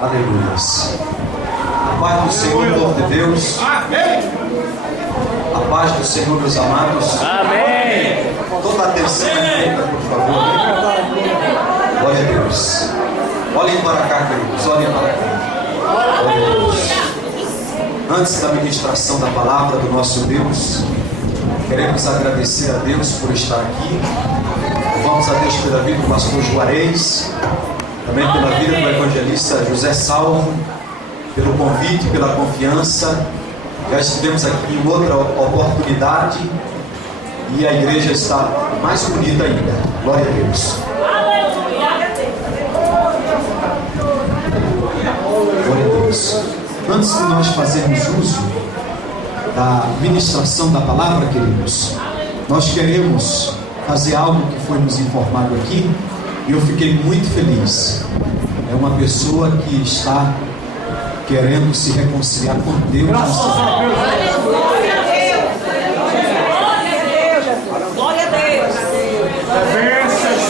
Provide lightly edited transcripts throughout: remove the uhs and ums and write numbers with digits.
Aleluia. A paz do Senhor, povo de Deus. Amém. A paz do Senhor, meus amados. Amém. Toda a atenção, por favor. Glória a Deus. Olhem para cá, queridos. Olhem para cá. Glória a Deus. Antes da ministração da palavra do nosso Deus, queremos agradecer a Deus por estar aqui. Louvamos a Deus pela vida do pastor Juarez, também pela vida do evangelista José Salvo, pelo convite, pela confiança. Já estivemos aqui em outra oportunidade e a igreja está mais bonita ainda. Glória a Deus. Glória a Deus. Antes de nós fazermos uso da ministração da palavra, queridos, nós queremos fazer algo que foi nos informado aqui e eu fiquei muito feliz. É uma pessoa que está querendo se reconciliar com Deus. Graças a Deus. Glória a Deus. Glória a Deus.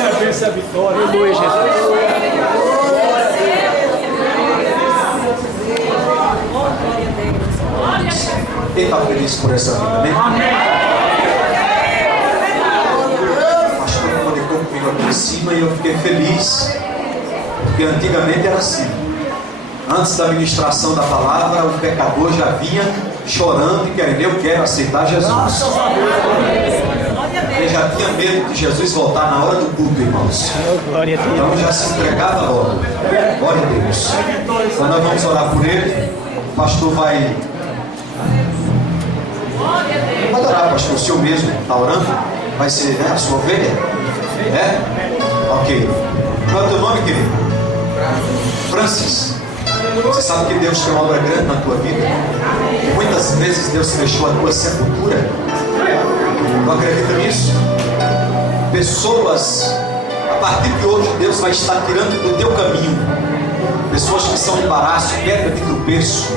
É bênção, a vitória. Aleluia, Jesus. Quem está feliz por essa vida? Amém? O pastor conectou comigo aqui em cima e eu fiquei feliz, porque antigamente era assim. Antes da ministração da palavra, o pecador já vinha chorando e querendo: eu quero aceitar Jesus. Ele já tinha medo de Jesus voltar na hora do culto, irmãos. Então já se entregava logo. Glória a Deus. Então nós vamos orar por ele. O pastor vai orar, pastor. O senhor mesmo está orando? Vai ser, né, a sua ovelha? É? Ok. Qual é o teu nome, querido? Francis. Você sabe que Deus tem uma obra grande na tua vida? E muitas vezes Deus deixou a tua sepultura. Não acredita nisso? Pessoas, a partir de hoje, Deus vai estar tirando do teu caminho pessoas que são embaraço, pedra de tropeço,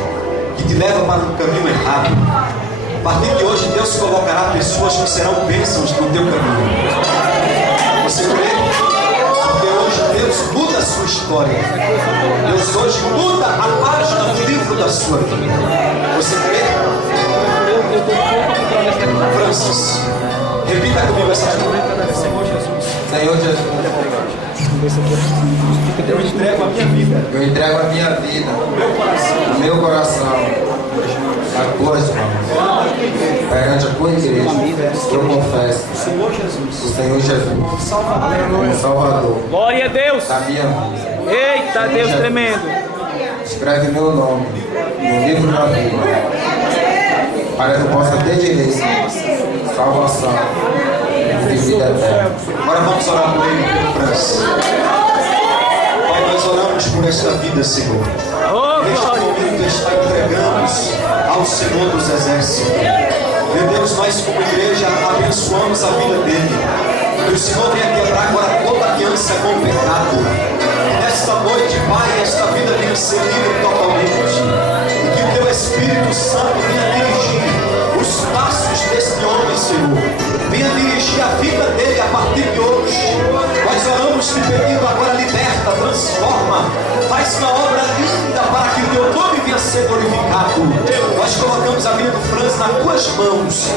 que te levam para um caminho errado. A partir de hoje, Deus colocará pessoas que serão bênçãos no teu caminho. Você crê? Porque hoje Deus muda a sua história. Deus hoje muda a página do livro da sua vida. Você crê? Francis, repita comigo essa palavra. Senhor Jesus. Senhor Jesus. Eu entrego a minha vida. Eu entrego a minha vida. O meu coração. A tuas mãos. Perante a tua igreja, eu confesso O Senhor Jesus. o Senhor Jesus, Salvador Glória a Deus. da minha vida. Eita, Deus tremendo. Escreve meu nome no livro da vida, para que eu possa ter direito, salvação e vida eterna. Agora vamos orar por ele, Francis. Pai, nós oramos por esta vida, Senhor. Oh, Neste glória. momento está entregamos ao Senhor dos Exércitos. Meu Deus, nós como igreja abençoamos a vida dele. Que o Senhor venha quebrar agora toda aliança com o pecado. E nesta noite, Pai, esta vida venha ser livre totalmente. E que o teu Espírito Santo venha dirigir os passos deste homem, Senhor. Venha dirigir a vida dele a partir de hoje. Nós oramos te pedindo agora: liberta, transforma, faz uma obra linda para que o teu nome venha ser glorificado. Nós colocamos a vida do Francis nas tuas mãos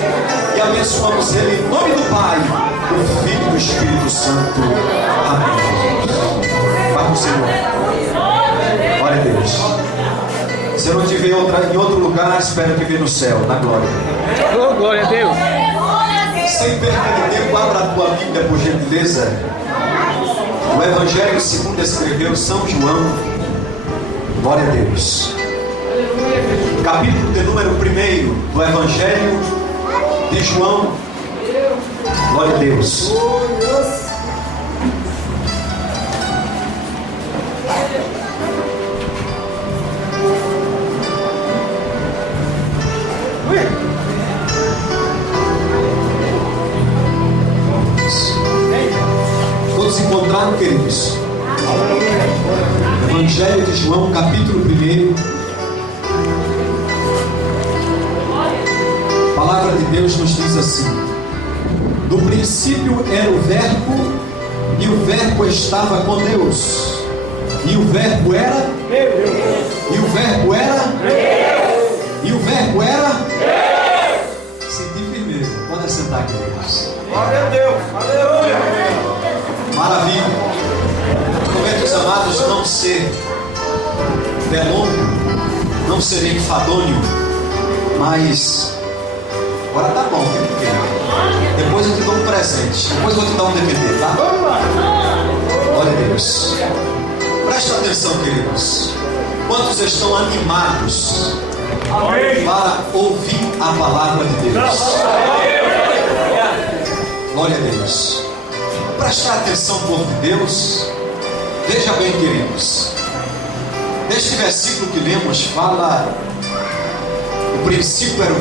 e abençoamos ele em nome do Pai, do Filho e do Espírito Santo. Amém. Vai com o Senhor. Glória a Deus. Se eu não te ver em outro lugar, espero te ver no céu, na glória. Oh, glória a Deus. Sem perder tempo, abra a tua Bíblia, por gentileza. O Evangelho segundo escreveu São João. Glória a Deus. Capítulo de número 1 do Evangelho de João. Glória a Deus. Todos encontraram, queridos? Evangelho de João, capítulo 1. A palavra de Deus nos diz assim: no princípio era o Verbo, e o Verbo estava com Deus, E o verbo era? E o verbo era? E o verbo era? Sentir firmeza. Pode assentar aqui, irmãos. Glória a Deus. Aleluia. Maravilha. Prometo, os amados, não ser delongo, não ser enfadônio, mas agora tá bom, viu, querido? Depois eu te dou um presente. Depois eu vou te dar um DVD, tá? Glória a Deus. Preste atenção, queridos. Quantos estão animados para ouvir a palavra de Deus? Glória a Deus. Prestar atenção, povo de Deus. Veja bem, queridos. Neste versículo que lemos fala: o princípio era o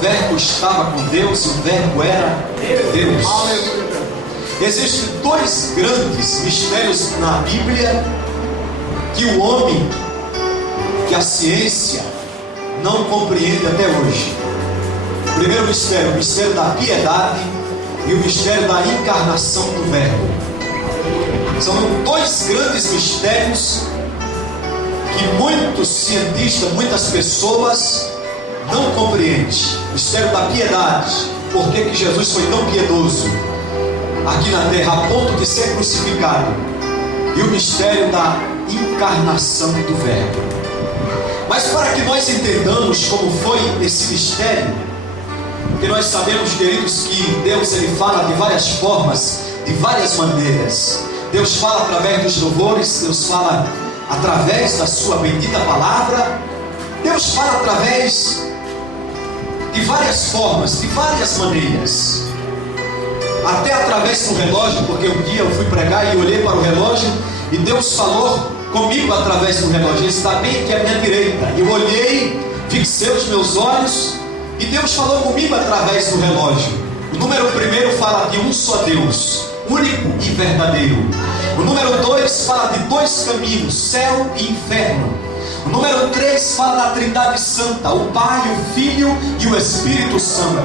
verbo estava com Deus, o verbo era Deus. Existem dois grandes mistérios na Bíblia que o homem, que a ciência não compreende até hoje. O primeiro mistério, o mistério da piedade, e o mistério da encarnação do verbo. São dois grandes mistérios que muitos cientistas, muitas pessoas não compreendem. O mistério da piedade, por que Jesus foi tão piedoso aqui na terra a ponto de ser crucificado, e o mistério da encarnação do verbo. Mas para que nós entendamos como foi esse mistério, porque nós sabemos, queridos, que Deus ele fala de várias formas, de várias maneiras. Deus fala através dos louvores, Deus fala através da sua bendita palavra, Deus fala através de várias formas, de várias maneiras, até através do relógio, porque um dia eu fui pregar e olhei para o relógio e Deus falou comigo através do relógio. Ele está bem aqui à minha direita. Eu olhei, fixei os meus olhos e Deus falou comigo através do relógio. O número 1 fala de um só Deus, único e verdadeiro. O número 2 fala de dois caminhos, céu e inferno. O número 3 fala da Trindade Santa, o Pai, o Filho e o Espírito Santo.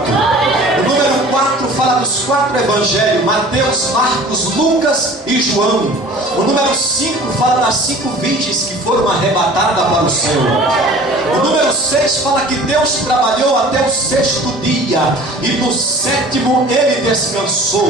O número 4 fala dos 4 evangelhos, Mateus, Marcos, Lucas e João. O número 5 fala das 5 virgens que foram arrebatadas para o céu. O número 6 fala que Deus trabalhou até o 6º dia e no 7º ele descansou.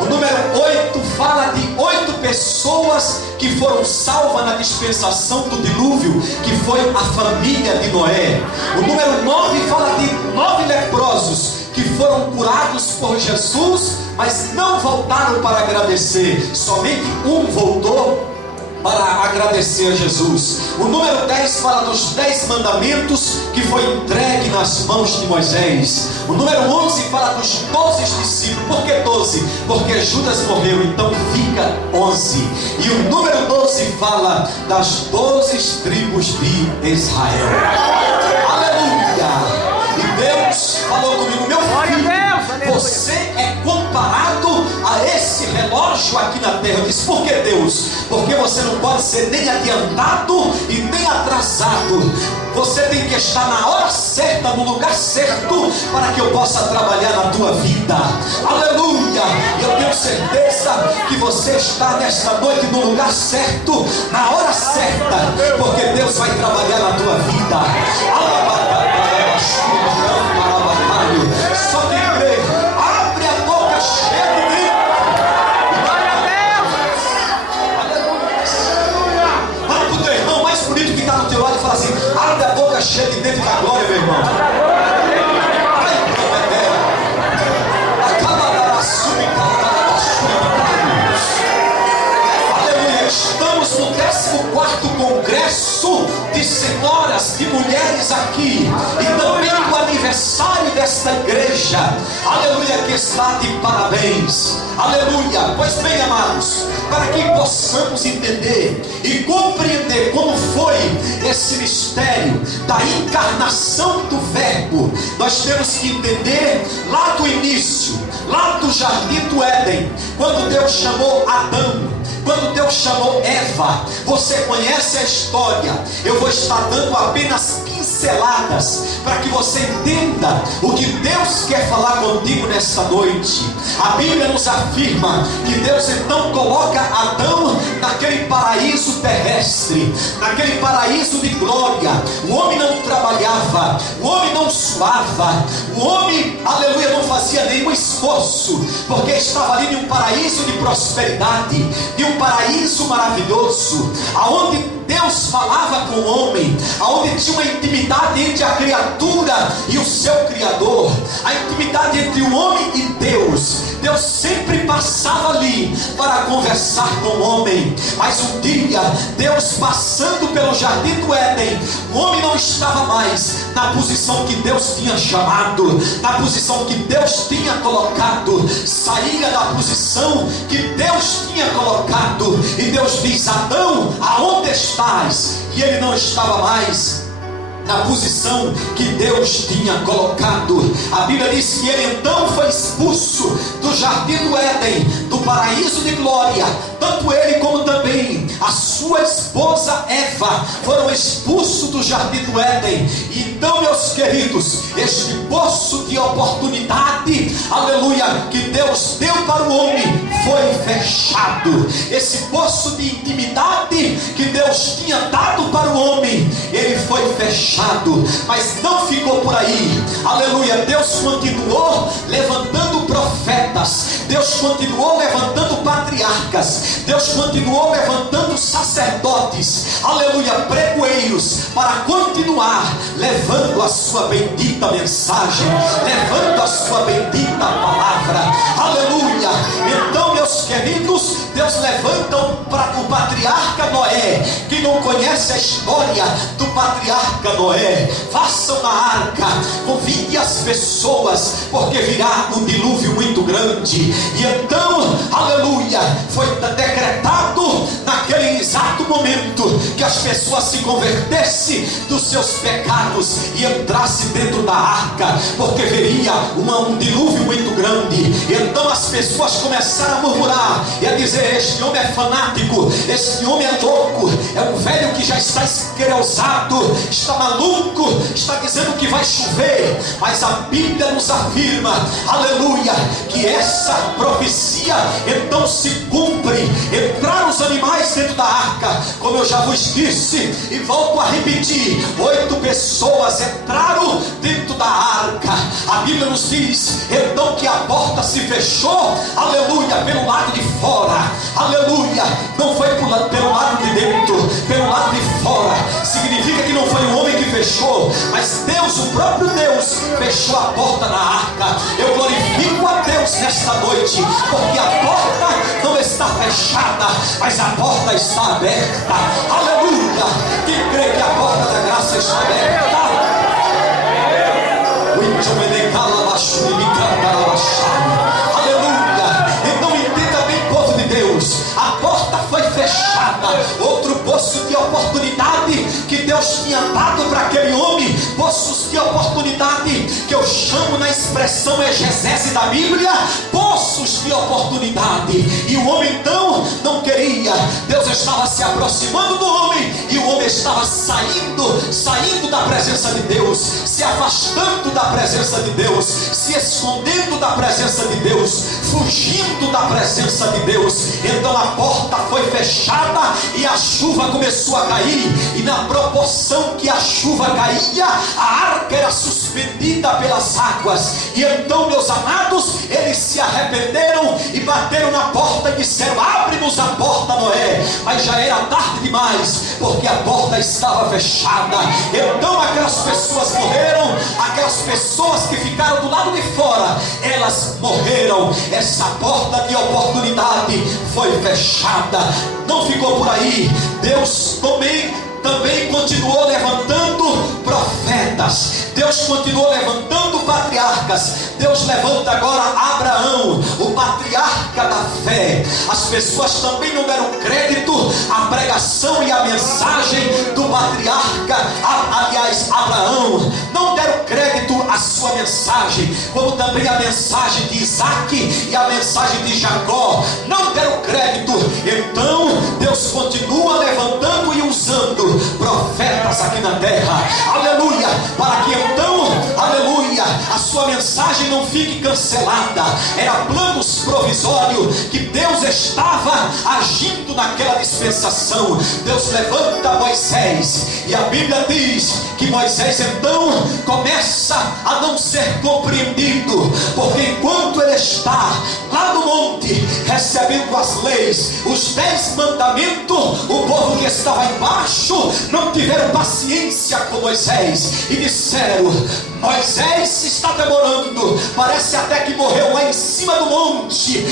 O número 8 fala de 8 pessoas que foram salvas na dispensação do dilúvio, que foi a família de Noé. O número 9 fala de 9 leprosos que foram curados por Jesus, mas não voltaram para agradecer. Somente um voltou para agradecer a Jesus. O número 10 fala dos 10 mandamentos que foi entregue nas mãos de Moisés. O número 11 fala dos 12 discípulos. Por que 12? Porque Judas morreu, então fica 11. E o número 12 fala das 12 tribos de Israel. Aleluia! E Deus falou comigo: meu filho, você é comparado a esse relógio aqui na terra. Eu disse: por que, Deus? Porque você não pode ser nem adiantado e nem atrasado. Você tem que estar na hora certa, no lugar certo, para que eu possa trabalhar na tua vida. Aleluia! E eu tenho certeza que você está nesta noite no lugar certo, na hora certa, porque Deus vai trabalhar na tua vida. Só quem crê, abre a boca cheia de Deus. Glória a Deus. Aleluia. Fala para o teu irmão mais bonito que está do teu lado e fala assim: abre a boca cheia de dentro da glória, meu irmão. Aleluia. Estamos no 14º Congresso de Senhoras, de Mulheres aqui, e também o aniversário desta igreja. Aleluia, que está de parabéns. Aleluia. Pois bem, amados, para que possamos entender e compreender como foi esse mistério da encarnação do verbo, nós temos que entender lá do início, lá do jardim do Éden, quando Deus chamou Adão. Quando Deus chamou Eva, você conhece a história. Eu vou estar dando apenas pinceladas para que você entenda o que Deus quer falar contigo nesta noite. A Bíblia nos afirma que Deus então coloca Adão naquele paraíso terrestre, naquele paraíso de glória. O homem não trabalhava, o homem não suava, o homem, aleluia, não fazia nenhum esforço, porque estava ali em um paraíso de prosperidade, de um paraíso maravilhoso, aonde Deus falava com o homem, aonde tinha uma intimidade entre a criatura e o seu Criador, a intimidade entre o homem e Deus. Deus sempre passava ali para conversar com o homem. Mas um dia, Deus passando pelo jardim do Éden, o homem não estava mais na posição que Deus tinha chamado, na posição que Deus tinha colocado, saía da posição que Deus tinha colocado, e Deus diz: Adão, aonde estás? E ele não estava mais na posição que Deus tinha colocado. A Bíblia diz que ele então foi expulso do jardim do Éden, do paraíso de glória. Tanto ele como também a sua esposa Eva foram expulsos do jardim do Éden. Então, meus queridos, este poço de oportunidade, aleluia, que Deus deu para o homem foi fechado. Esse poço de intimidade que Deus tinha dado para o homem, ele foi fechado. Mas não ficou por aí, aleluia. Deus continuou levantando profetas, Deus continuou levantando patriarcas, Deus continuou levantando sacerdotes, aleluia, pregoeiros, para continuar levando a sua bendita mensagem, levando a sua bendita palavra, aleluia. Então, meus queridos, Deus levanta o patriarca Noé. Quem não conhece a história do patriarca Noé, façam na arca, convide as pessoas, porque virá um dilúvio muito grande. E então, aleluia, foi decretado naquele exato momento que as pessoas se convertessem dos seus pecados e entrassem dentro da arca, porque viria um dilúvio muito grande. E então as pessoas começaram a murmurar e a dizer: este homem é fanático, este homem é louco, é um velho que já está esclerosado, está maluco, está dizendo que vai chover. Mas a Bíblia nos afirma, aleluia, que essa profecia então se cumpre. Entraram os animais dentro da arca, como eu já vos disse e volto a repetir: 8 pessoas entraram dentro da arca. A Bíblia nos diz então que a porta se fechou, aleluia, pelo lado de fora, aleluia, não foi pelo lado de dentro, pelo lado de fora. Significa que não foi o homem que fechou, mas Deus, o próprio Deus, fechou a porta da arca. Eu glorifico a Deus nesta noite, porque a porta não está fechada, mas a porta está aberta, aleluia. Quem crê que a porta da graça está aberta? Aleluia. Então entenda bem, povo de Deus, a porta foi fechada. Outro poço de oportunidade que Deus tinha dado para aquele homem, poços de oportunidade que eu chamo na expressão exegese da Bíblia, poços de oportunidade. E o homem então não queria. Deus estava se aproximando do homem e o homem estava saindo da presença de Deus, se afastando da presença de Deus, se escondendo da presença de Deus, fugindo da presença de Deus. Então a porta foi fechada e a chuva começou a cair, e na proporção que a chuva caía, a arca era suspendida pelas águas. E então, meus amados, eles se arrependeram e bateram na porta e disseram: abre-nos a porta, Noé. Mas já era tarde demais, porque a porta estava fechada. Então aquelas pessoas morreram, aquelas pessoas que ficaram do lado de fora, elas morreram. Essa porta de oportunidade foi fechada. Não ficou por aí. Deus também continuou levantando profetas, Deus continuou levantando patriarcas. Deus levanta agora Abraão, o patriarca da fé. As pessoas também não deram crédito à pregação e à mensagem do patriarca, aliás, Abraão. Não deram crédito à sua mensagem, como também a mensagem de Isaac e a mensagem de Jacó. Não deram crédito. Então Deus continua levantando e usando profetas aqui na terra, aleluia, para que então, aleluia, a sua mensagem não fique cancelada. Era planos provisórios que Deus estava agindo naquela dispensação. Deus levanta Moisés e a Bíblia diz que Moisés então começa a não ser compreendido, porque enquanto ele está lá no monte recebendo as leis, os 10 mandamentos, o povo que estava embaixo não tiveram paciência com Moisés e disseram: Moisés está demorando, parece até que morreu lá em cima do monte.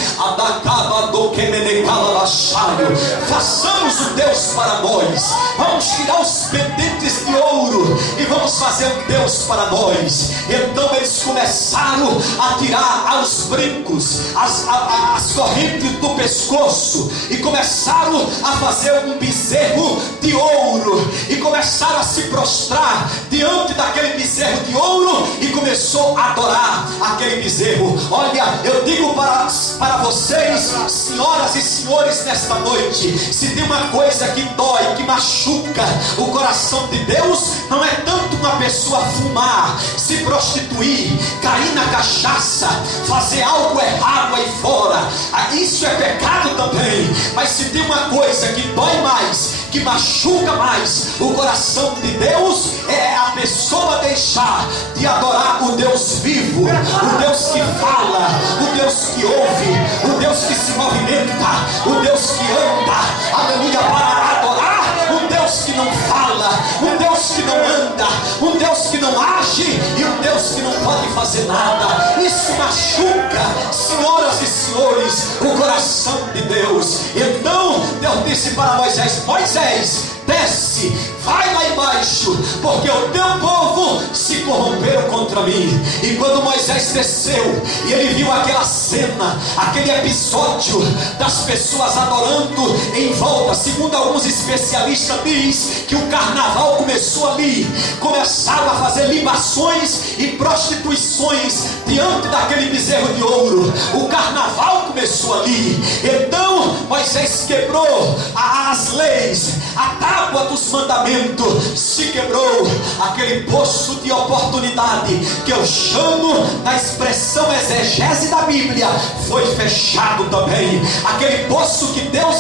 Façamos um Deus para nós, vamos tirar os pendentes de ouro e vamos fazer um Deus para nós. Então eles começaram a tirar aos brincos, as correntes do pescoço, e começaram a fazer um bezerro de ouro, e começaram a se prostrar diante daquele bezerro de ouro, e começou a adorar aquele bezerro. Olha, eu digo para vocês, senhoras e senhores, nesta noite, se tem uma coisa que dói, que machuca o coração de Deus, não é tanto uma pessoa fumar, se prostituir, cair na cachaça, fazer algo errado aí fora. Isso é pecado também. Mas se tem uma coisa que dói mais, que machuca mais o coração de Deus, é a pessoa deixar de adorar o Deus vivo, o Deus que fala, o Deus que ouve, o Deus que se movimenta, o Deus que anda, aleluia, para adorar um Deus que não fala, um Deus que não anda, um Deus que não age e um Deus que não pode fazer nada. Isso machuca, senhoras e senhores, o coração de Deus. Então Deus disse para Moisés: Moisés, desce, vai lá embaixo, porque o teu povo se corromperam contra mim. E quando Moisés desceu e ele viu aquela cena, aquele episódio das pessoas adorando em volta, segundo alguns especialistas diz que o carnaval começou ali, começaram a fazer libações e prostituições diante daquele bezerro de ouro. O carnaval começou ali. Então Moisés quebrou as leis, a tábua dos mandamentos se quebrou. Aquele poço de oportunidade que eu chamo na expressão exegese da Bíblia foi fechado também. Aquele poço que Deus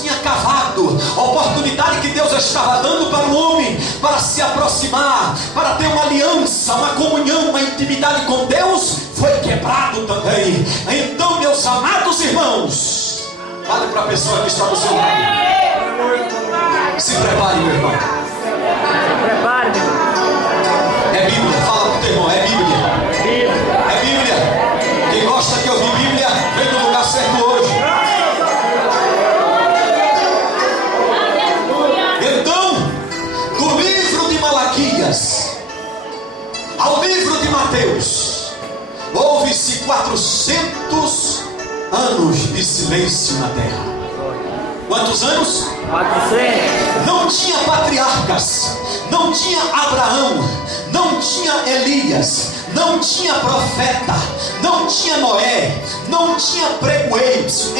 tinha cavado, a oportunidade que Deus estava dando para o homem para se aproximar, para ter uma aliança, uma comunhão, uma intimidade com Deus, foi quebrado também. Então, meus amados irmãos, fale para a pessoa que está do seu lado: se prepare, meu irmão. Prepare, meu irmão. É Bíblia, fala para o teu irmão: é Bíblia. É Bíblia. Quem gosta de ouvir Bíblia, vem no lugar certo hoje. Então, do livro de Malaquias ao livro de Mateus, houve-se 400 anos de silêncio na terra. Quantos anos? 400. Não tinha patriarcas, não tinha Abraão, não tinha Elias, não tinha profeta, não tinha Noé, não tinha pregoeiros.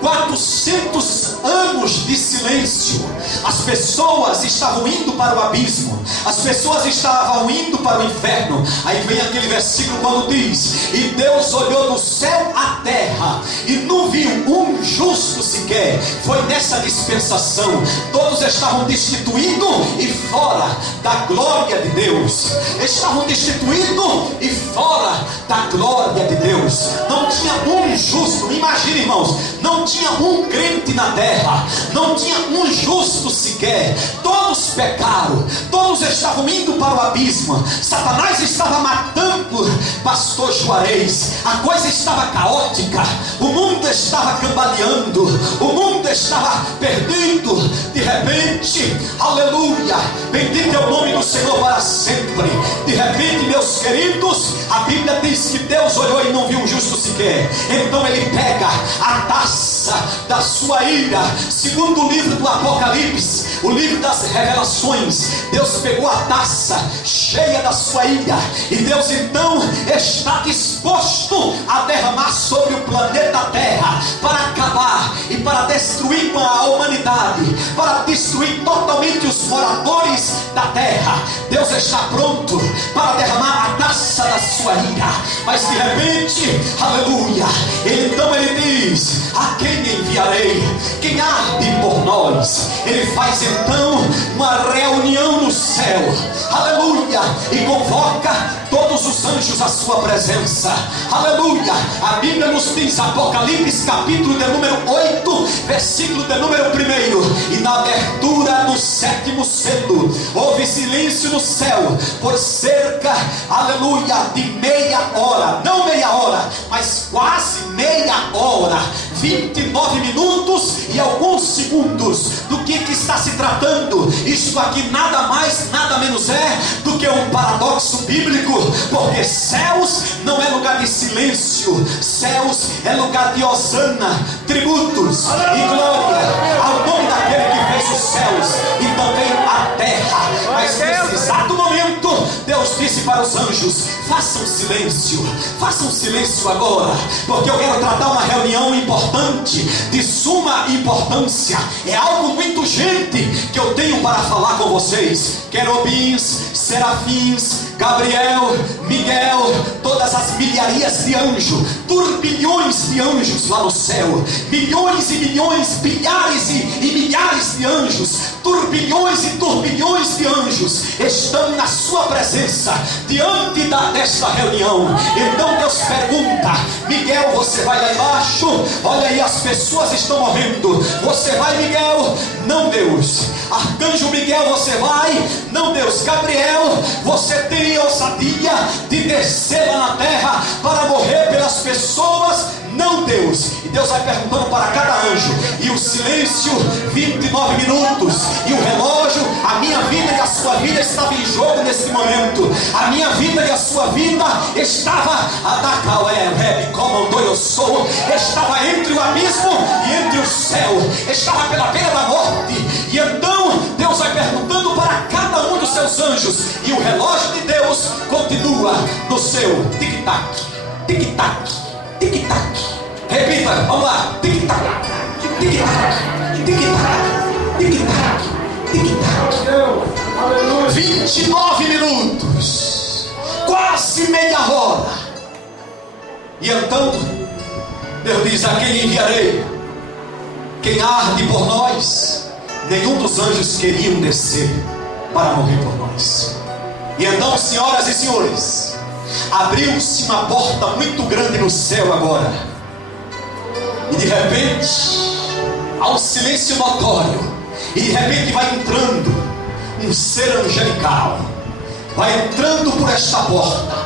400 anos de silêncio. As pessoas estavam indo para o abismo, as pessoas estavam indo para o inferno. Aí vem aquele versículo quando diz: e Deus olhou do céu à terra e não viu um justo sequer. Foi nessa dispensação, todos estavam destituídos e fora da glória de Deus. Estavam destituídos e fora da glória de Deus. Não tinha um justo. Imagine, irmãos, não tinha um crente na terra, não tinha um justo sequer. Todos pecaram, todos estavam indo para o abismo. Satanás estava matando pastor Juarez. A coisa estava caótica, o mundo estava cambaleando, o mundo estava perdido. De repente, aleluia, bendito é o nome do Senhor para sempre. De repente, meus queridos, a Bíblia diz que Deus olhou e não viu um justo sequer. Então ele pega a taça taça da sua ira. Segundo o livro do Apocalipse, o livro das revelações, Deus pegou a taça cheia da sua ira, e Deus então está disposto a derramar sobre o planeta Terra para acabar e para destruir com a humanidade, para destruir totalmente os moradores da terra. Deus está pronto para derramar a taça da sua ira, mas de repente, aleluia, então ele diz: a quem enviarei? Quem arde por nós? Ele faz então uma reunião no céu, aleluia, e convoca todos os anjos à sua presença, aleluia. A Bíblia nos diz, Apocalipse capítulo de número 8, versículo de número 1: e na abertura do 7º selo houve silêncio no céu por cerca, aleluia, de meia hora, não meia hora, mas quase meia hora, 29 minutos e alguns segundos. Do que está se tratando? Isto aqui nada mais, nada menos é do que um paradoxo bíblico, porque céus não é lugar de silêncio, céus é lugar de hosana, tributos e glória ao nome daquele que fez os céus e também a terra. Mas nesse exato momento, Deus disse para os anjos: façam silêncio agora, porque eu quero tratar uma reunião importante, de suma importância. É algo muito urgente que eu tenho para falar com vocês. Querubins, serafins, Gabriel, Miguel, todas as milharias de anjos, turbilhões de anjos lá no céu, milhões e milhões, bilhares e milhares de anjos, turbilhões e turbilhões de anjos estão na sua presença, diante desta reunião. Então Deus pergunta: Miguel, você vai lá embaixo? Olha aí, as pessoas estão morrendo. Você vai, Miguel? Não, Deus. Arcanjo Miguel, você vai? Não, Deus. Gabriel, você tem ousadia de descer lá na terra para morrer pelas pessoas? Não, Deus. E Deus vai perguntando para cada anjo, e o silêncio, 29 minutos, e o relógio, a minha vida e a sua vida estava em jogo nesse momento. A minha vida e a sua vida estava estava entre o abismo e entre o céu, estava pela beira da morte. E então Deus vai perguntando para cada um dos seus anjos, e o relógio de Deus continua no seu tic-tac, tic-tac, tic-tac. Repita, vamos lá. Tic-tac, tic-tac, tic-tac, tic-tac, tic-tac. 29 minutos, quase meia hora. E então Deus diz: a quem enviarei? Quem arde por nós? Nenhum dos anjos queriam descer para morrer por nós. E então, senhoras e senhores, abriu-se uma porta muito grande no céu agora, e de repente há um silêncio notório, e de repente vai entrando um ser angelical, vai entrando por esta porta,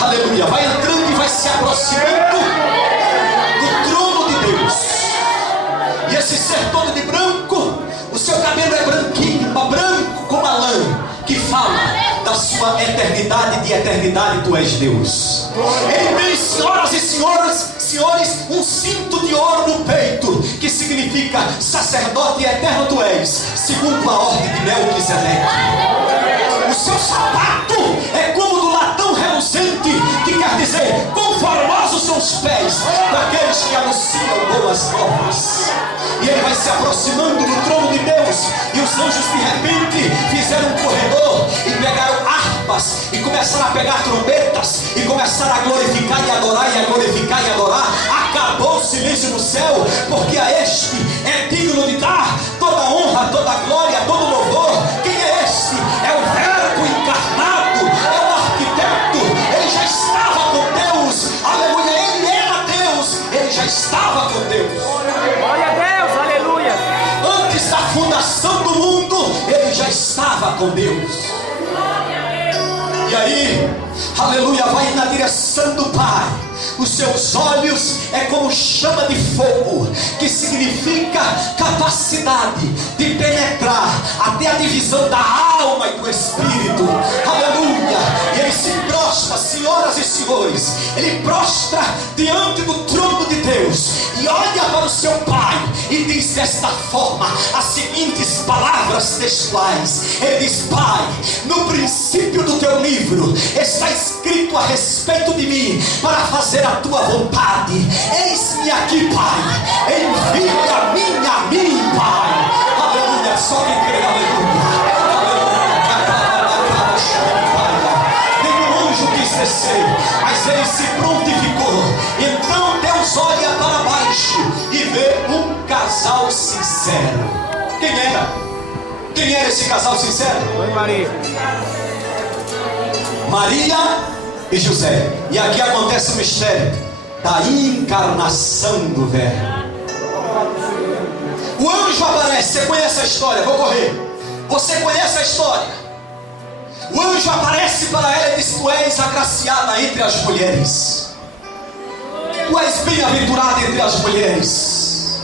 aleluia, vai entrando e vai se aproximando do trono de Deus. E esse ser todo de branco, o seu cabelo é branquinho, branco como a lã, que fala da sua eternidade, de eternidade tu és Deus. Ele tem, senhoras e senhores, um cinto de ouro no peito, que significa sacerdote eterno tu és, segundo a ordem de Melquisedeque. O seu sapato é como do latão reluzente, que quer dizer, quão formosos são os pés daqueles que anunciam boas novas. E ele vai se aproximando do trono de Deus, e os anjos de repente fizeram um corredor e pegaram harpas e começaram a pegar trombetas e começaram a glorificar e adorar, e a glorificar e adorar. Acabou o silêncio no céu, porque a este é digno de dar toda a honra, toda a glória, todo o louvor. Quem é este? É o Verbo encarnado, é o arquiteto. Ele já estava com Deus, aleluia, ele era Deus, ele já estava com Deus. Glória a Deus, aleluia. Antes da fundação do mundo, ele já estava com Deus. E aí, aleluia, vai na direção do Pai. Os seus olhos é como chama de fogo, que significa capacidade de penetrar até a divisão da alma e do espírito. Aleluia. E ele se prostra, se senhoras e senhores, ele prostra diante do trono de Deus e olha para o seu pai e diz desta forma as seguintes palavras textuais. Ele diz: Pai, no princípio do teu livro está escrito a respeito de mim para fazer a tua vontade. Eis-me aqui, Pai, envia-me a mim, Pai. Aleluia, só quem crê, aleluia. Nenhum anjo quis descer, mas ele se prontificou. Então Deus olha para baixo e vê um casal sincero. Quem era? Quem era esse casal sincero? Oi, Maria. Maria e José. E aqui acontece o mistério da encarnação do Verbo. O anjo aparece. Você conhece a história? Vou correr. Você conhece a história? O anjo aparece para ela e diz: Tu és agraciada entre as mulheres. Tu és bem-aventurada entre as mulheres.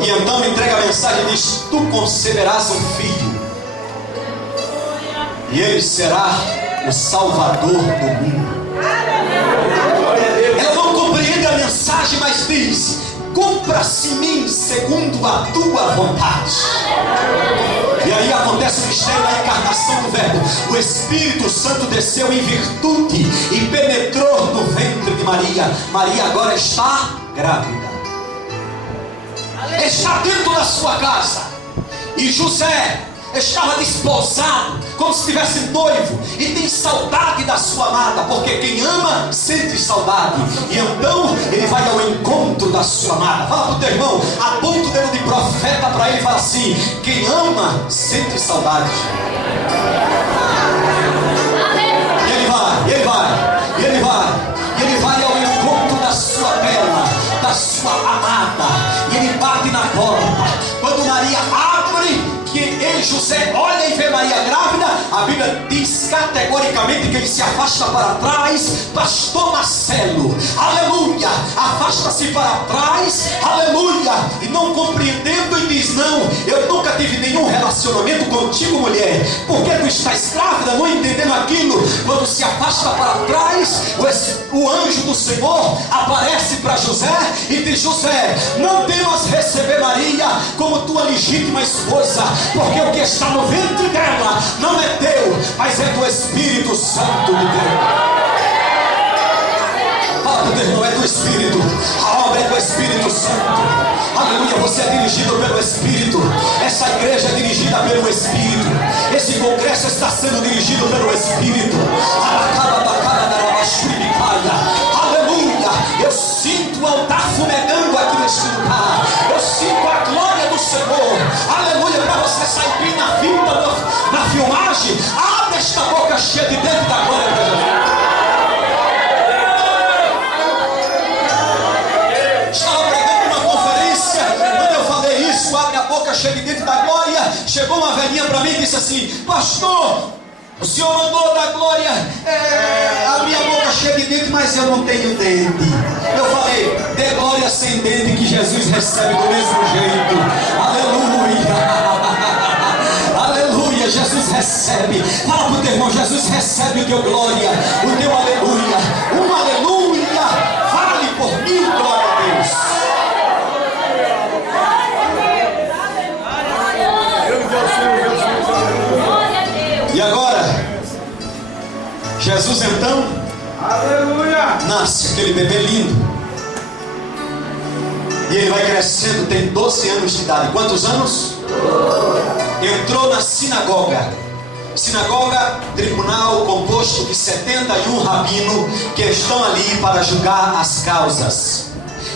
E então entrega a mensagem e diz: Tu conceberás um filho, e ele será o Salvador do mundo. Ela não compreende a mensagem, mas diz: cumpra-se em mim segundo a tua vontade. E aí acontece o mistério da encarnação do Verbo. O Espírito Santo desceu em virtude e penetrou no ventre de Maria. Maria agora está grávida, está dentro da sua casa. E José estava desposado, como se estivesse noivo, e tem saudade da sua amada, porque quem ama sente saudade. E então ele vai ao encontro da sua amada. Fala para o teu irmão, aponta o dedo de profeta para ele e fala assim: quem ama sente saudade. E ele vai ao encontro da sua bela, da sua amada, e ele bate na porta. Quando Maria abre, que ele, José, olha e vê Maria grávida, a Bíblia diz categoricamente que ele se afasta para trás. Pastor Marcelo, aleluia, afasta-se para trás, aleluia, e não compreendendo, e diz: não, eu nunca tive nenhum relacionamento contigo, mulher, porque tu estás grávida, não entendendo aquilo. Quando se afasta para trás, o anjo do Senhor aparece para José e diz: José, não temas receber Maria como tua legítima esposa, porque o que está no ventre dela não é teu, mas é do Espírito Santo de Deus. Fala para o teu irmão, é do Espírito. A obra é do Espírito Santo. Aleluia, você é dirigido pelo Espírito. Essa igreja é dirigida pelo Espírito. Esse congresso está sendo dirigido pelo Espírito. Aleluia, eu sinto o altar fumegando aqui neste lugar. Eu sinto a glória do Senhor. Aleluia, para você sair bem na vida, na filmagem, abre esta boca cheia de dentro da glória de Deus. Estava pregando uma conferência, quando eu falei isso, abre a boca cheia de dentro da glória. Chegou uma velhinha para mim e disse assim: pastor, o senhor mandou da glória, a minha boca cheia de dente, mas eu não tenho dente. Eu falei: dê glória sem dente, que Jesus recebe do mesmo jeito. Aleluia, aleluia, Jesus recebe. Fala para o teu irmão: Jesus recebe o teu glória, o teu aleluia. Um aleluia vale por 1000 glória a Deus. E agora, Jesus então, aleluia, nasce aquele bebê lindo. E ele vai crescendo, tem 12 anos de idade. Quantos anos? Entrou na sinagoga. Sinagoga, tribunal composto de 71 rabinos que estão ali para julgar as causas.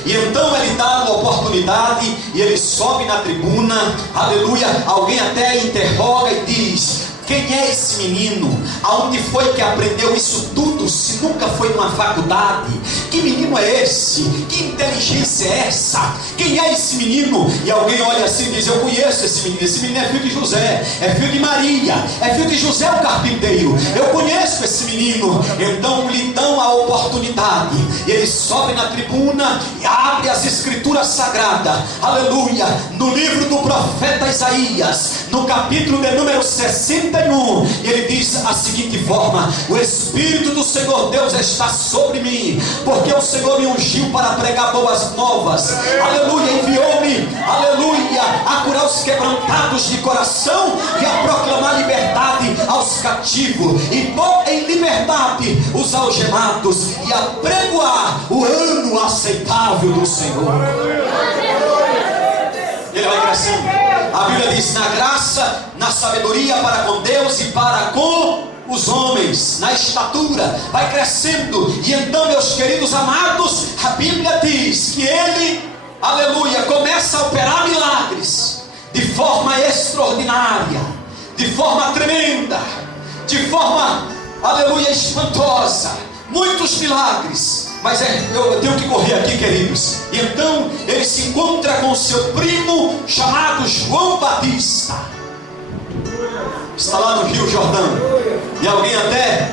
E então ele dá uma oportunidade e ele sobe na tribuna, aleluia. Alguém até interroga e diz: quem é esse menino? Aonde foi que aprendeu isso tudo? Se nunca foi numa faculdade? Que que menino é esse? Que inteligência é essa? Quem é esse menino? E alguém olha assim e diz: eu conheço esse menino é filho de José, é filho de Maria, é filho de José o carpinteiro, eu conheço esse menino. Então lhe dão a oportunidade, e ele sobe na tribuna e abre as escrituras sagradas, aleluia, no livro do profeta Isaías, no capítulo de número 61, e ele diz a seguinte forma: o Espírito do Senhor Deus está sobre mim, porque o Senhor me ungiu para pregar boas novas, aleluia, enviou-me, aleluia, a curar os quebrantados de coração e a proclamar liberdade aos cativos, e pôr em liberdade os algemados, e a pregoar o ano aceitável do Senhor. Ele vai crescendo. A Bíblia diz: na graça, na sabedoria para com Deus e para com os homens, na estatura, vai crescendo. E então, meus queridos amados, a Bíblia diz que ele, aleluia, começa a operar milagres de forma extraordinária, de forma tremenda, de forma, aleluia, espantosa. Muitos milagres. Mas eu tenho que correr aqui, queridos. E então ele se encontra com seu primo chamado João Batista. Está lá no Rio Jordão. E alguém até,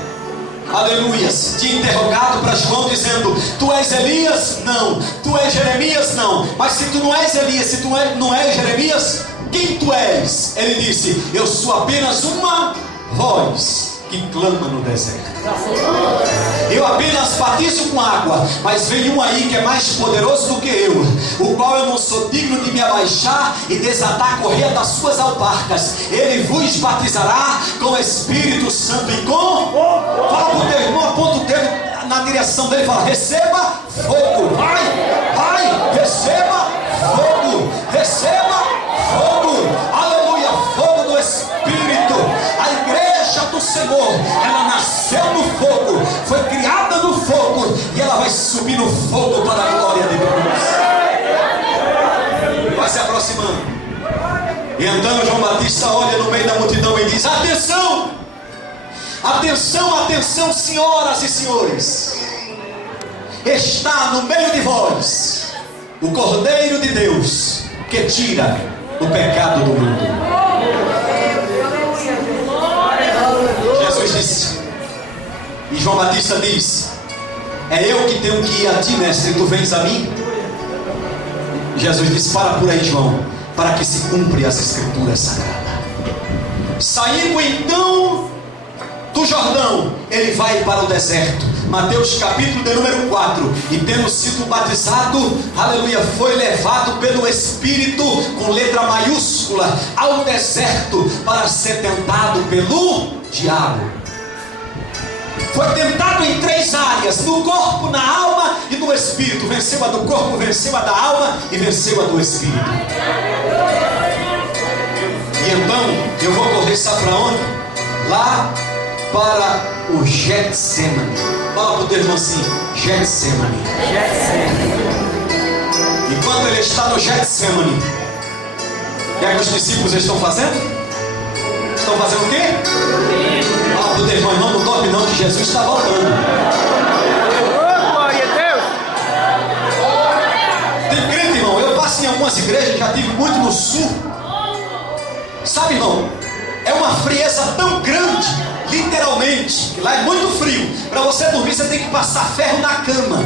aleluia, tinha interrogado para João dizendo: tu és Elias? Não. Tu és Jeremias? Não. Mas se tu não és Elias, se tu não és Jeremias, quem tu és? Ele disse: eu sou apenas uma voz que clama no deserto. Eu apenas batizo com água, mas vem um aí que é mais poderoso do que eu, o qual eu não sou digno de me abaixar e desatar a correia das suas alparcas. Ele vos batizará com o Espírito Santo e com... Fala para o teu irmão, aponta o dedo na direção dele e fala: receba fogo. Vai, receba fogo, receba fogo, aleluia, fogo do Espírito. A igreja do Senhor, ela nasceu no fogo, foi criada no fogo, e ela vai subir no fogo para a glória de Deus. Vai se aproximando. E então João Batista olha no meio da multidão e diz: atenção, atenção, atenção, senhoras e senhores, está no meio de vós o Cordeiro de Deus, que tira o pecado do mundo. Jesus disse, e João Batista diz: é eu que tenho que ir a ti, mestre, tu vens a mim? Jesus disse: para por aí, João, para que se cumpre as escrituras sagradas. Saindo então do Jordão, ele vai para o deserto. Mateus capítulo de número 4. E tendo sido batizado, aleluia, foi levado pelo Espírito, com letra maiúscula, ao deserto para ser tentado pelo diabo. Foi tentado em 3 áreas: no corpo, na alma e no espírito. Venceu a do corpo, venceu a da alma e venceu a do espírito. E então eu vou correr, sabe para onde? Lá para o Getsemane. Fala para o teu irmão assim: Getsemane. Enquanto ele está no Getsemane, o que é que os discípulos estão fazendo? Estão fazendo o quê? Fala para o teu irmão: irmão, não dorme não, que Jesus está voltando. Glória a Deus. Tem crente, irmão, eu passo em algumas igrejas, já tive muito no sul. Sabe, irmão, é uma frieza tão grande, literalmente, que lá é muito frio. Para você dormir, você tem que passar ferro na cama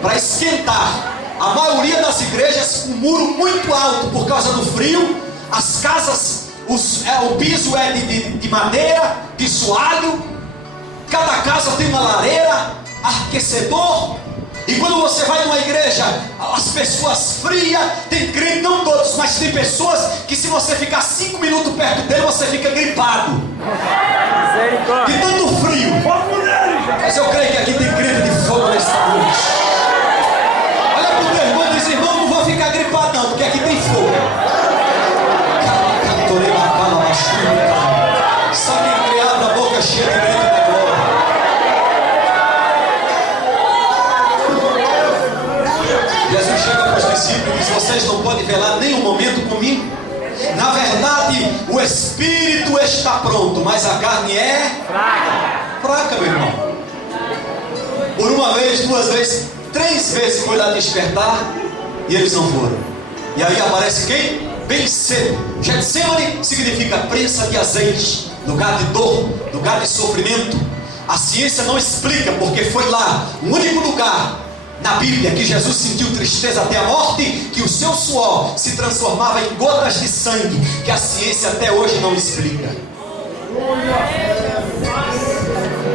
para esquentar. A maioria das igrejas com muro muito alto por causa do frio. As casas, o piso é de madeira, de soalho. Cada casa tem uma lareira, aquecedor. E quando você vai numa igreja, as pessoas frias, tem crente, não todos, mas tem pessoas que se você ficar 5 minutos perto dele, você fica gripado de tanto frio. Mas eu creio que aqui tem crente de fogo nesta noite. Olha para o teu irmão e diz: irmão, não vou ficar gripado não, porque aqui tem fogo. Só quem criado a boca cheia de vento da glória. Jesus chega para os discípulos e diz: vocês não podem velar nem um momento comigo? Na verdade, o espírito está pronto, mas a carne é fraca, meu irmão. Por uma vez, 2 vezes, 3 vezes foi lá despertar e eles não foram. E aí aparece quem? Bem cedo. Getsemane significa prensa de azeite, lugar de dor, lugar de sofrimento. A ciência não explica, porque foi lá o único lugar na Bíblia que Jesus sentiu tristeza até a morte, que o seu suor se transformava em gotas de sangue, que a ciência até hoje não explica.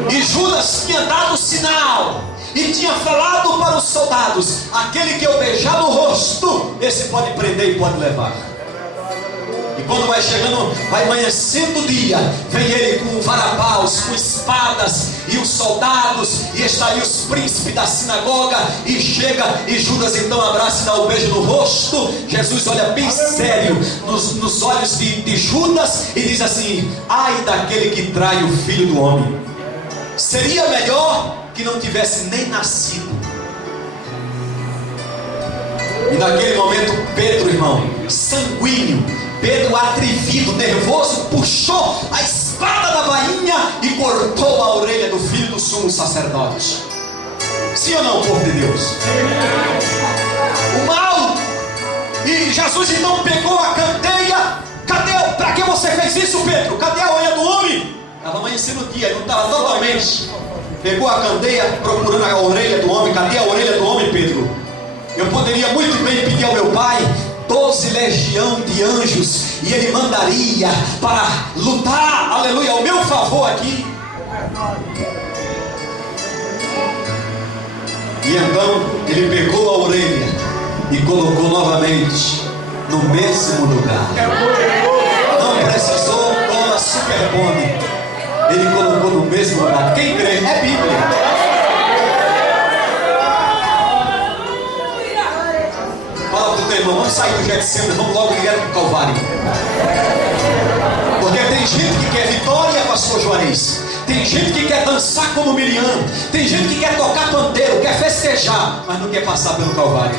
E Judas tinha dado sinal e tinha falado para os soldados: aquele que eu beijar no rosto, esse pode prender e pode levar. E quando vai chegando, vai amanhecendo o dia, vem ele com varapaus, com espadas, e os soldados, e está aí os príncipes da sinagoga, e chega, e Judas então abraça e dá um beijo no rosto. Jesus olha bem sério nos olhos de Judas e diz assim: ai daquele que trai o Filho do Homem. Seria melhor que não tivesse nem nascido. E naquele momento Pedro, irmão, sanguíneo, Pedro atrevido, nervoso, puxou a espada da bainha e cortou a orelha do filho do sumo sacerdote. Sim ou não, povo de Deus? O mal. E Jesus então pegou a candeia. Cadê? Para que você fez isso, Pedro? Cadê a orelha do homem? Estava amanhecendo o dia, não estava totalmente. Pegou a candeia procurando a orelha do homem. Cadê a orelha do homem, Pedro? Eu poderia muito bem pedir ao meu pai 12 legião de anjos, e ele mandaria para lutar, aleluia, ao meu favor aqui. E então ele pegou a orelha e colocou novamente no mesmo lugar. Não precisou cola super bone, ele colocou no mesmo lugar. Quem crê? É Bíblia. Fala para o teu irmão: vamos sair do Getsemane, vamos logo direto para o Calvário. Porque tem gente que quer vitória, pastor Juarez. Tem gente que quer dançar como Miriam. Tem gente que quer tocar pandeiro, quer festejar, mas não quer passar pelo Calvário.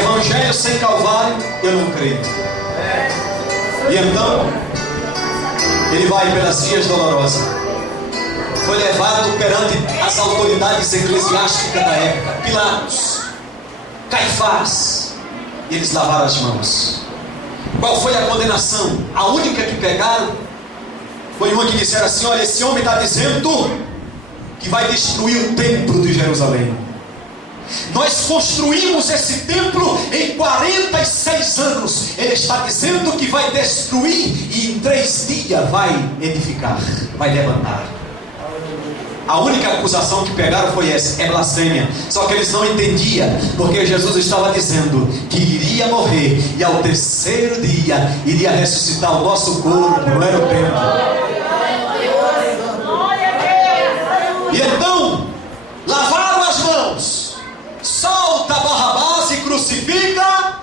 Evangelho sem Calvário, eu não creio. E então ele vai pelas vias dolorosas. Foi levado perante as autoridades eclesiásticas da época, Pilatos, Caifás, e eles lavaram as mãos. Qual foi a condenação? A única que pegaram foi uma que disseram assim: olha, esse homem está dizendo que vai destruir o templo de Jerusalém. Nós construímos esse templo em 46 anos. Ele está dizendo que vai destruir e em 3 dias vai edificar, vai levantar. A única acusação que pegaram foi essa: é blasfêmia. Só que eles não entendiam, porque Jesus estava dizendo que iria morrer e ao 3º dia iria ressuscitar o nosso corpo, não era o templo. E então lavaram as mãos, solta Barrabás e crucifica.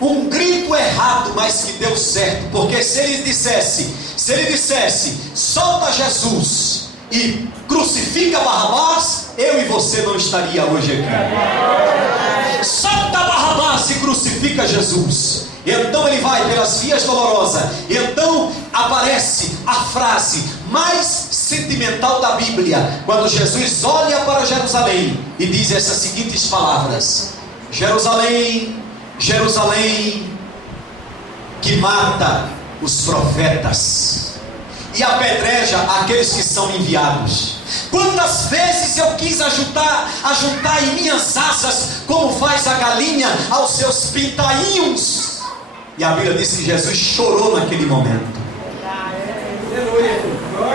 Um grito errado, mas que deu certo, porque se ele dissesse solta Jesus e crucifica Barrabás, eu e você não estaria hoje aqui. Solta Barrabás e crucifica Jesus. E então ele vai pelas vias dolorosas. E então aparece a frase mais sentimental da Bíblia, quando Jesus olha para Jerusalém e diz essas seguintes palavras: Jerusalém, Jerusalém, que mata os profetas e apedreja aqueles que são enviados. Quantas vezes eu quis ajuntar em minhas asas, como faz a galinha aos seus pintainhos. E a Bíblia diz que Jesus chorou naquele momento.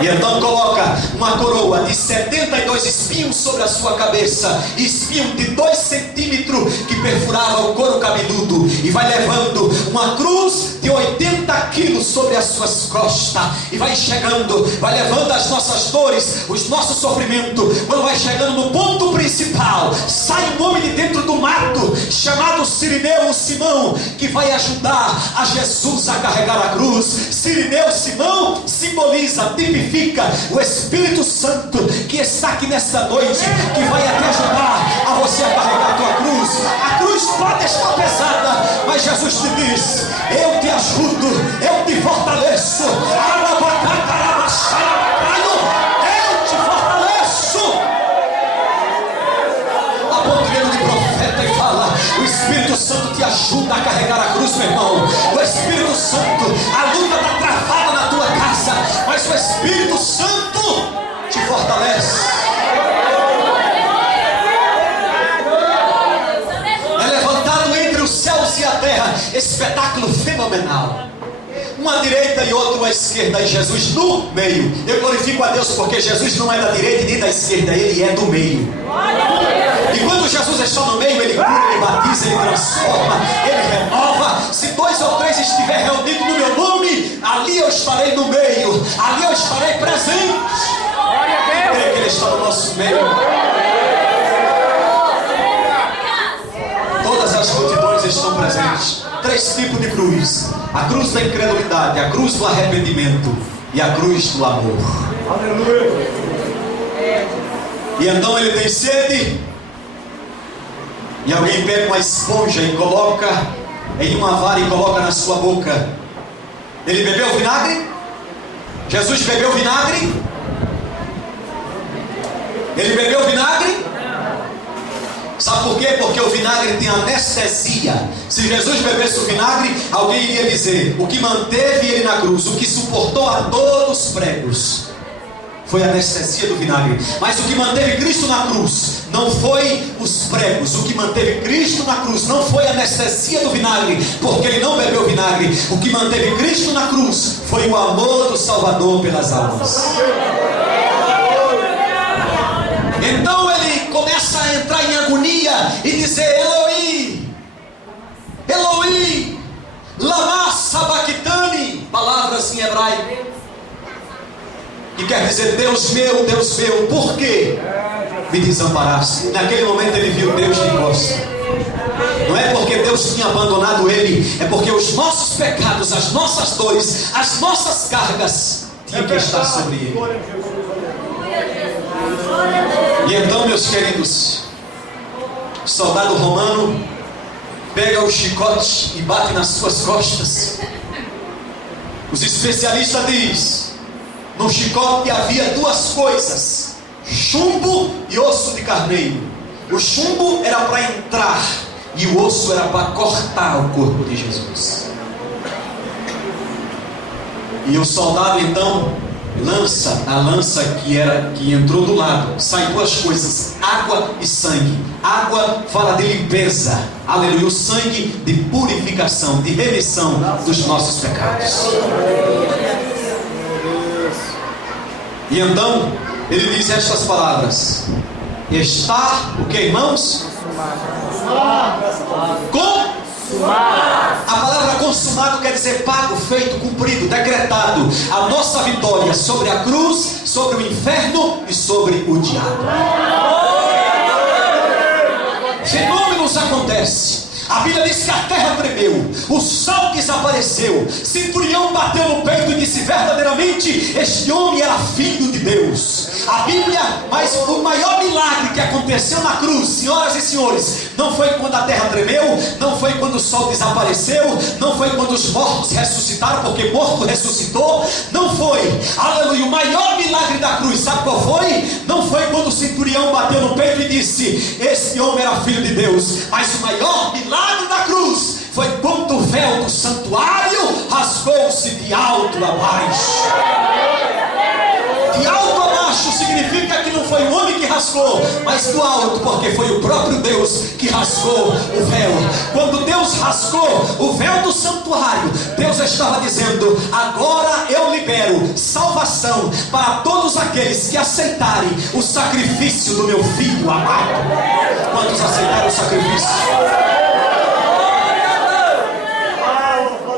E então coloca uma coroa de 72 espinhos sobre a sua cabeça, espinho de 2 centímetros que perfurava o couro cabeludo, e vai levando uma cruz de 80 quilos sobre as suas costas, e vai chegando, vai levando as nossas dores, os nossos sofrimentos. Quando vai chegando no ponto principal, sai um homem de dentro do mato, chamado Cirineu Simão, que vai ajudar a Jesus a carregar a cruz. Cirineu Simão simboliza, tipifica o Espírito Santo que está aqui nesta noite, que vai até ajudar a você a carregar a tua cruz. A cruz pode estar pesada, mas Jesus te diz: eu te ajudo, eu te fortaleço, eu te fortaleço. ajuda a carregar a cruz, meu irmão. O Espírito Santo, a luta está travada na tua casa, mas o Espírito Santo te fortalece. É levantado entre os céus e a terra, espetáculo fenomenal. Um à direita e outro à esquerda, e Jesus no meio. Eu glorifico a Deus porque Jesus não é da direita nem da esquerda, Ele é do meio. E quando Jesus está no meio, Ele cura, Ele batiza, Ele transforma, Ele renova. Se 2 ou 3 estiver reunidos no meu nome, ali eu estarei no meio, ali eu estarei presente. Eu creio que Ele está no nosso meio. Todas as multidões estão presentes. 3 tipos de cruz: a cruz da incredulidade, a cruz do arrependimento e a cruz do amor. Aleluia. E então ele tem sede, e alguém pega uma esponja e coloca em uma vara e coloca na sua boca. Ele bebeu vinagre? Jesus bebeu vinagre? Ele bebeu vinagre? Sabe por quê? Porque o vinagre tem anestesia. Se Jesus bebesse o vinagre, alguém iria dizer: o que manteve ele na cruz, o que suportou a dor dos pregos, foi a anestesia do vinagre. Mas o que manteve Cristo na cruz não foi os pregos. O que manteve Cristo na cruz não foi a anestesia do vinagre, porque ele não bebeu vinagre. O que manteve Cristo na cruz foi o amor do Salvador pelas almas. Então ele começa a entrar em agonia e dizer: Eloi, Eloi, lama sabachthani, palavras em hebraico, que quer dizer: Deus meu, por que me desamparaste? Naquele momento ele viu Deus de costas. Não é porque Deus tinha abandonado ele, é porque os nossos pecados, as nossas dores, as nossas cargas tinham que estar sobre ele. E então, meus queridos, o soldado romano pega o chicote e bate nas suas costas. Os especialistas dizem: no chicote havia 2 coisas: chumbo e osso de carneiro. O chumbo era para entrar e o osso era para cortar o corpo de Jesus. E o soldado então lança a lança que entrou do lado. Saem 2 coisas: água e sangue. Água fala de limpeza, aleluia. O sangue de purificação, de remissão dos nossos pecados. E então ele diz estas palavras: está o que, irmãos? A palavra consumado quer dizer pago, feito, cumprido, decretado. A nossa vitória sobre a cruz, sobre o inferno e sobre o diabo. Fenômenos acontecem. A Bíblia diz que a terra tremeu, o sol desapareceu, centurião bateu no peito e disse: verdadeiramente este homem era filho de Deus. A Bíblia, mas o maior milagre que aconteceu na cruz, senhoras e senhores, não foi quando a terra tremeu, não foi quando o sol desapareceu, não foi quando os mortos ressuscitaram, porque morto ressuscitou, não foi, aleluia. O maior milagre da cruz, sabe qual foi? Não foi quando o centurião bateu no peito e disse: este homem era filho de Deus. Mas o maior milagre da cruz foi quando o véu do santuário rasgou-se de alto a baixo. De alto a baixo significa que não foi o homem que rasgou, mas do alto, porque foi o próprio Deus que rasgou o véu. Quando Deus rasgou o véu do santuário, Deus estava dizendo: agora eu libero salvação para todos aqueles que aceitarem o sacrifício do meu filho amado. Quantos aceitaram o sacrifício?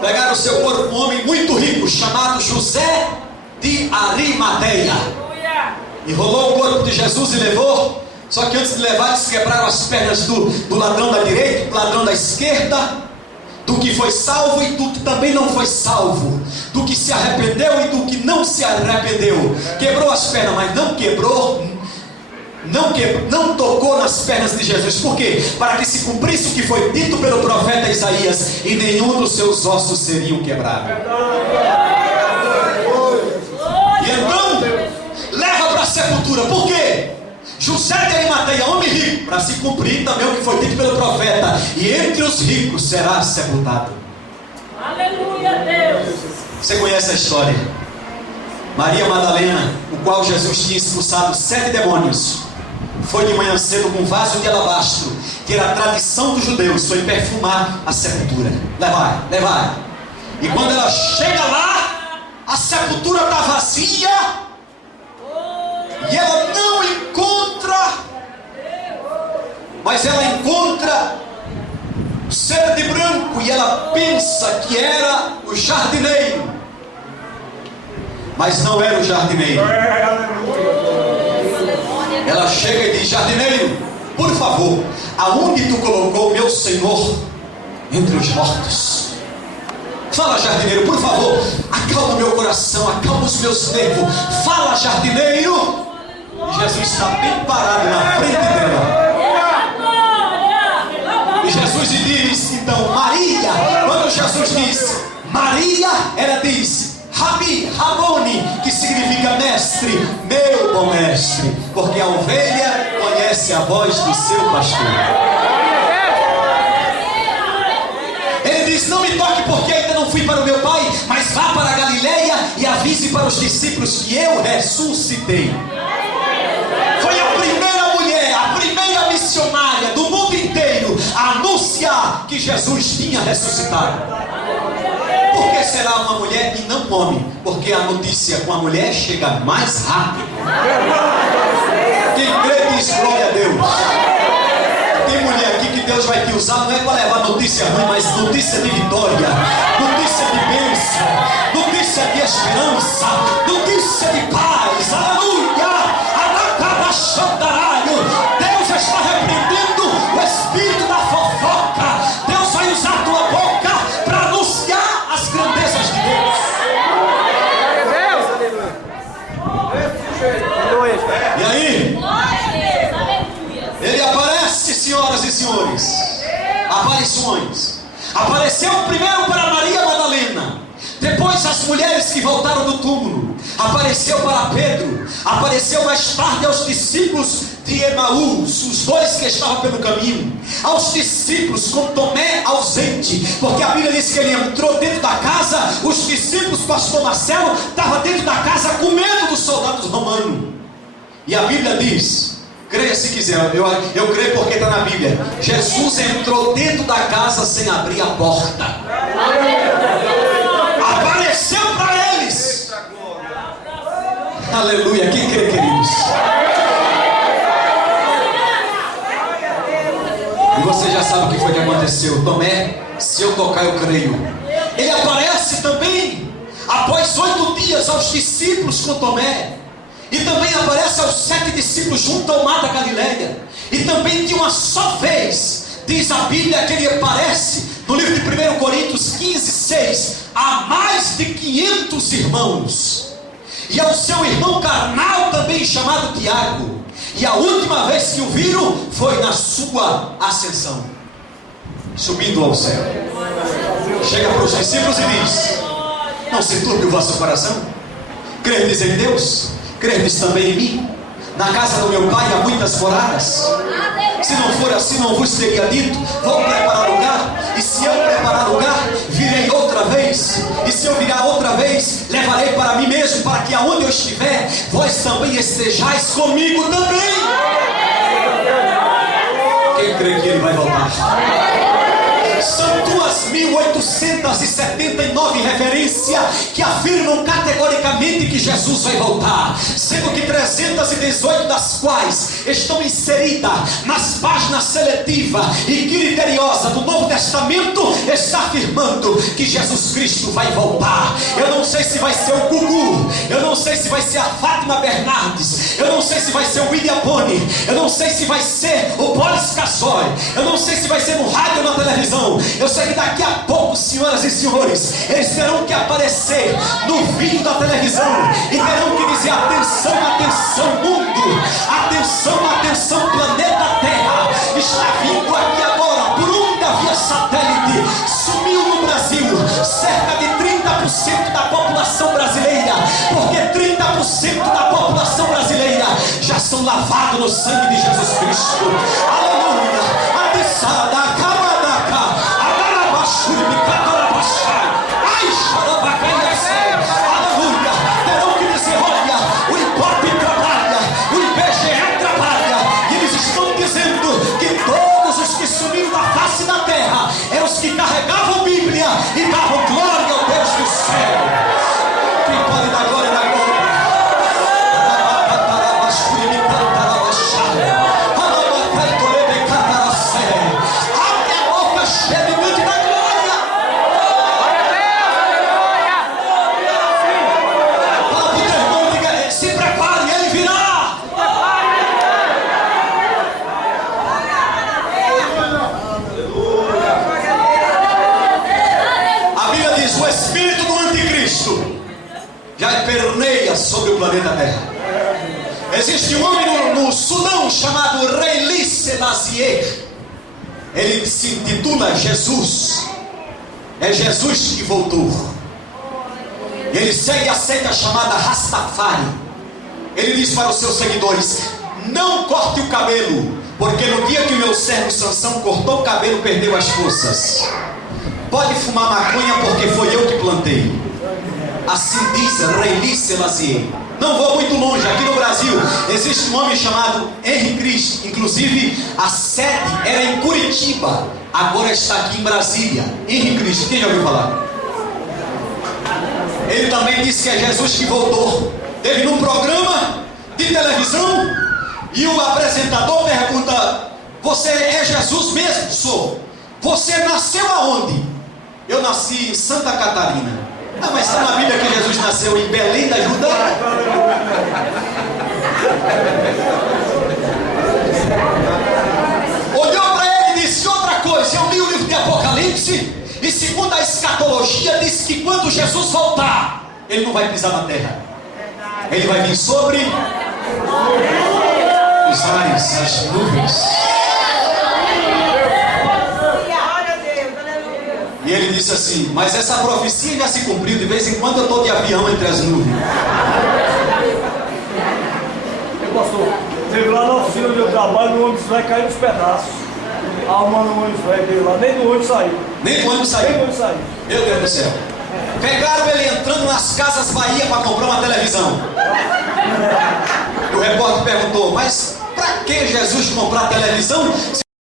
Pegaram o seu corpo, um homem muito rico chamado José de Arimateia, enrolou o corpo de Jesus e levou. Só que antes de levar, eles quebraram as pernas do ladrão da direita, do ladrão da esquerda, do que foi salvo e do que também não foi salvo, do que se arrependeu e do que não se arrependeu. Quebrou as pernas, mas não quebrou, não tocou nas pernas de Jesus. Por quê? Para que se cumprisse o que foi dito pelo profeta Isaías: e nenhum dos seus ossos seriam quebrados. E então leva para a sepultura. Por quê? José de Arimateia, homem rico, para se cumprir também o que foi dito pelo profeta: e entre os ricos será sepultado. Aleluia, Deus. Você conhece a história? Maria Madalena, o qual Jesus tinha expulsado 7 demônios, foi de manhã cedo com um vaso de alabastro, que era a tradição dos judeus, foi perfumar a sepultura. Levai. E quando ela chega lá, a sepultura está vazia, e ela não encontra, mas ela encontra o ser de branco, e ela pensa que era o jardineiro, mas não era o jardineiro. Ela chega e diz: jardineiro, por favor, aonde tu colocou meu Senhor entre os mortos? Fala, jardineiro, por favor, acalma o meu coração, acalma os meus nervos. Fala, jardineiro. E Jesus está bem parado na frente dela. E Jesus diz, então, Maria. Quando Jesus diz Maria, ela diz Rabi, Raboni, que significa mestre, meu bom mestre, porque a ovelha conhece a voz do seu pastor. Ele diz: não me toque, porque ainda não fui para o meu pai, mas vá para a Galileia e avise para os discípulos que eu ressuscitei. Foi a primeira mulher, a primeira missionária do mundo inteiro a anunciar que Jesus tinha ressuscitado. Por que será uma mulher e não um homem? Porque a notícia com a mulher chega mais rápido. Quem crê diz glória a Deus. Tem mulher aqui que Deus vai te usar, não é para levar notícia ruim, mas notícia de vitória, notícia de bênção, notícia de esperança, notícia de paz. Aleluia! Deus está repreendendo o espírito da fofoca. Deus vai usar a tua boca para anunciar as grandezas de Deus. E aí? Ele aparece, senhoras e senhores. Aparições. Apareceu primeiro para Maria Madalena, depois as mulheres que voltaram do túmulo, apareceu para Pedro, apareceu mais tarde aos discípulos de Emaús, os dois que estavam pelo caminho, aos discípulos com Tomé ausente, porque a Bíblia diz que ele entrou dentro da casa. Os discípulos, pastor Marcelo, estavam dentro da casa com medo dos soldados romanos, e a Bíblia diz, creia se quiser, eu creio porque está na Bíblia, Jesus entrou dentro da casa sem abrir a porta. Apareceu para eles. Aleluia, quem crê, queridos? E você já sabe o que foi que aconteceu. Tomé, se eu tocar eu creio. Ele aparece também após 8 dias aos discípulos com Tomé. E também aparece aos 7 discípulos junto ao mar da Galileia. E também de uma só vez, diz a Bíblia que ele aparece no livro de 1 Coríntios 15:6, a mais de 500 irmãos. E ao seu irmão carnal também chamado Tiago. E a última vez que o viram foi na sua ascensão, subindo ao céu. Chega para os discípulos e diz: não se turbe o vosso coração. Credes em Deus, credes também em mim. Na casa do meu pai há muitas moradas. Se não for assim, não vos teria dito: vou preparar lugar. E se eu preparar lugar, virei outra vez. E se eu virar outra vez, levarei para mim mesmo, para que aonde eu estiver, vós também estejais comigo também. Quem crê que ele vai voltar? São 2.879 referências que afirmam categoricamente que Jesus vai voltar, sendo que 318 das quais estão inseridas nas páginas seletiva e criteriosa do Novo Testamento, está afirmando que Jesus Cristo vai voltar. Eu não sei se vai ser o Gugu, eu não sei se vai ser a Fátima Bernardes, eu não sei se vai ser o William Boni, eu não sei se vai ser o Boris Casoy, eu não sei se vai ser no rádio ou na televisão. Eu sei que daqui a pouco, senhoras e senhores, eles terão que aparecer no vídeo da televisão e terão que dizer: atenção, atenção mundo, atenção, atenção planeta Terra, está vindo aqui agora por onda via satélite. Sumiu no Brasil cerca de 30% da população brasileira, porque 30% 90% da população brasileira já são lavados no sangue de Jesus Cristo. Aleluia. Aleluia. Terão que dizer: olha, o IBOPE trabalha, o IBGE trabalha, e eles estão dizendo que todos os que sumiram da face da terra eram os que carregavam Bíblia e davam glória ao Deus do céu. Quem pode dar glória na glória? Abre a boca cheia de mente da glória. Fala pro teu irmão, diga: se prepare, ele virá. A Bíblia diz: o espírito do anticristo já permeia sobre o planeta Terra. Existe um homem no Sudão chamado Haile Selassie. Ele se intitula Jesus. É Jesus que voltou. Ele segue a seita chamada Rastafari. Ele diz para os seus seguidores: não corte o cabelo, porque no dia que o meu servo Sansão cortou o cabelo, perdeu as forças. Pode fumar maconha, porque foi eu que plantei. Assim diz Haile Selassie. Não vou muito longe, aqui no Brasil existe um homem chamado Henri Cristo. Inclusive a sede era em Curitiba, agora está aqui em Brasília. Henri Cristo, quem já ouviu falar? Ele também disse que é Jesus que voltou. Teve num programa de televisão e o apresentador pergunta: você é Jesus mesmo? Sou. Você nasceu aonde? Eu nasci em Santa Catarina. Ah, mas está na Bíblia que Jesus nasceu em Belém da Judá? Olhou para ele e disse outra coisa. Eu li o livro de Apocalipse, e segundo a escatologia diz que quando Jesus voltar, ele não vai pisar na terra. Ele vai vir sobre os ares, as nuvens. E ele disse assim: mas essa profecia já se cumpriu. De vez em quando eu estou de avião entre as nuvens. Pastor, teve lá na oficina onde eu trabalho, o ônibus vai cair nos pedaços. A alma no ônibus vai dele lá, nem do ônibus saiu. Nem do ônibus saiu? Nem do ônibus saiu. Meu Deus do céu. Pegaram ele entrando nas Casas Bahia para comprar uma televisão. O repórter perguntou: mas para que Jesus comprar televisão se